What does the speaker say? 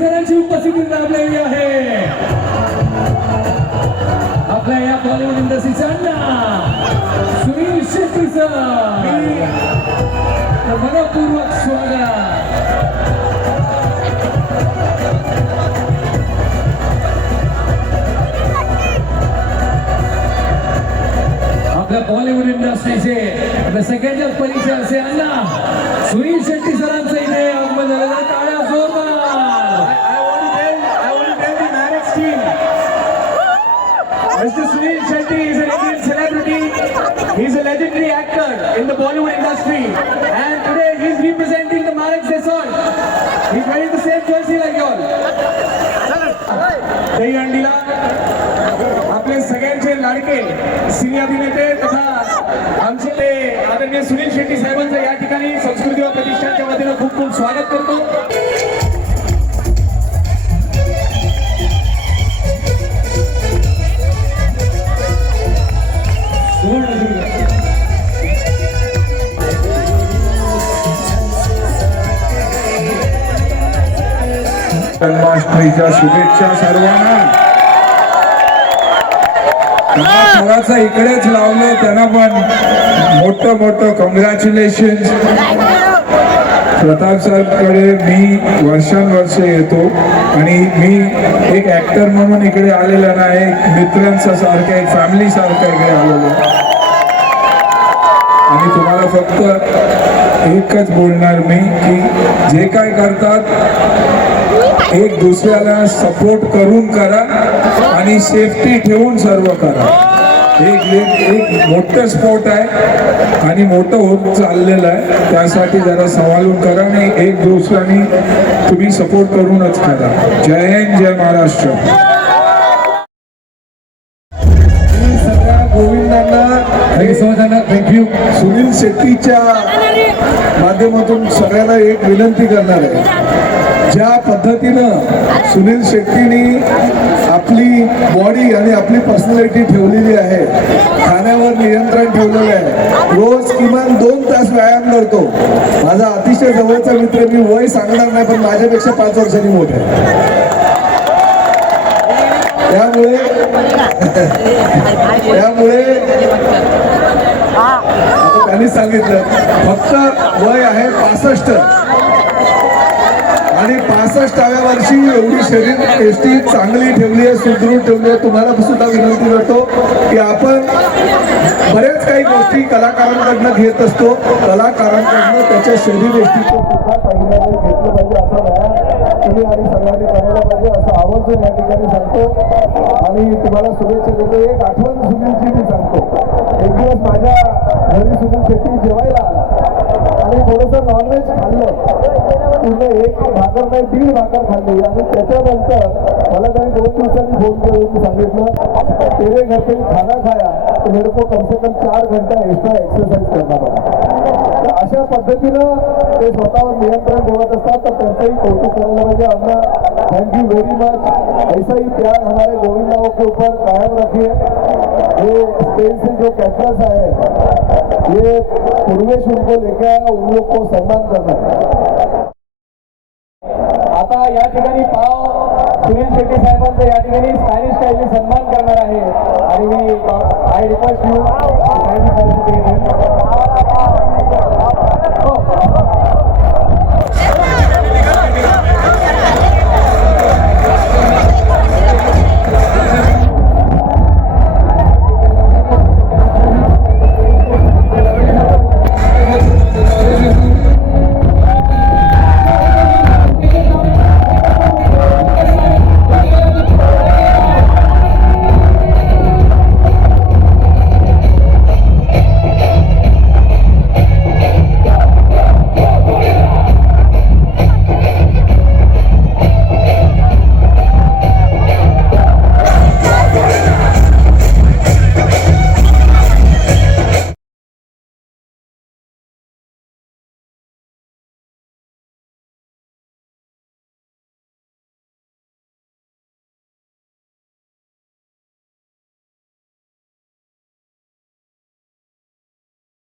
सरांची उपस्थिती लाभलेली आहे। आपल्या या बॉलिवूड इंडस्ट्रीचा अण्णा सुनील शेट्टी सर, मनपूर्वक स्वागत। आपल्या बॉलिवूड इंडस्ट्रीचे आपल्या सगळ्यांच्या परिचय असे अण्णा सुनील शेट्टी सरांचं इथे आगमन झालेलं आहे। टाळ्या जोरदार। I want to tell the Marex team, Mr. Sunil Shetty is an Indian celebrity. He is a legendary actor in the Bollywood industry, and today he is representing the Marex Resort. He is wearing the same jersey like you all. दही अंडीला आपले सगळ्यांचे लाडके सिने अभिनेते तथा आमचे ते आदरणीय सुनील शेट्टी साहेबांचं या ठिकाणी संस्कृती व प्रतिष्ठानच्या वतीनं खूप खूप स्वागत करतो। जन्माष्टमीच्या शुभेच्छा सर्वांना। थोडासा इकडेच लावलं त्यांना पण मोठं कॉंग्रॅच्युलेशन। प्रताप सर कडे मी वर्षानुवर्ष येतो आणि मी एक ऍक्टर म्हणून इकडे आलेला नाही, मित्रांचा सारखा एक फॅमिली सारखा इकडे आलेलो आणि तुम्हाला फक्त एकच बोलणार मी की जे काय करतात एक दुसऱ्याला सपोर्ट करून करा आणि सेफ्टी ठेवून सर्व करा। एक मोठं स्पोर्ट आहे आणि मोठं होत चाललेलं आहे, त्यासाठी जरा सांभाळून करा आणि एक दुसऱ्याने तुम्ही सपोर्ट करूनच करा। जय हिंद, जय महाराष्ट्र। सगळ्या गोविंदांना थँक्यू। सुनील शेट्टीच्या माध्यमातून सगळ्यांना एक विनंती करणार आहे, ज्या पद्धतीनं सुनील शेट्टीनी आपली बॉडी आणि आपली पर्सनॅलिटी ठेवलेली आहे, खाण्यावर नियंत्रण ठेवलेलं आहे, रोज किमान 2 तास व्यायाम करतो। माझा अतिशय जवळचा मित्र, मी वय सांगणार नाही पण माझ्यापेक्षा 5 वर्षांनी मोठा आहे, त्यामुळे आता त्यांनी सांगितलं फक्त वय आहे 65 आणि 65व्या वर्षी एवढी शरीर एष्टी चांगली ठेवली आहे, सुदृढ ठेवली आहे। तुम्हाला सुद्धा विनंती करतो की आपण बरेच काही गोष्टी कलाकारांकडनं घेत असतो, कलाकारांकडनं त्याच्या शरीर एष्टीचं सुद्धा काही ना काही घेतलं पाहिजे, असं व्यायाम तुम्ही आणि सर्वांनी करायला पाहिजे असं आवर्जून या ठिकाणी सांगतो आणि तुम्हाला शुभेच्छा देतो। एक आठवण सुनीलची मी सांगतो, एक दिवस माझ्या घरी सुनील शेट्टी जेवायला आला आणि थोडंसं नॉनव्हेज खाल्लं, पूर्ण 1 भाकर नाही 1.5 भाकर खाल्ली आणि त्याच्यानंतर मला त्यांनी 2 दिवसांनी फोन करून सांगितलं तेरे घर पे खाना खाया तो मेरे को कम से कम 4 घंटा एक्स्ट्रा एक्सरसाइज करना पड़ा। तर अशा पद्धतीनं ते स्वतःवर नियंत्रण ठेवत असतात, तर त्यांचंही कौतुक करायला पाहिजे। अण्णा थँक्यू व्हेरी मच, ऐसा ही प्यार हमारे गोविंदाओं के ऊपर कायम रखिए। ये स्पेन से जो कैटरस है ये पूर्वेश उनको लेके आया, उन लोग को सम्मान करना है। आता या ठिकाणी पाव सुनील शेट्टी साहेबांचा या ठिकाणी स्पॅनिश स्टाईलने सन्मान करणार आहे आणि मी आय रिक्वेस्ट यू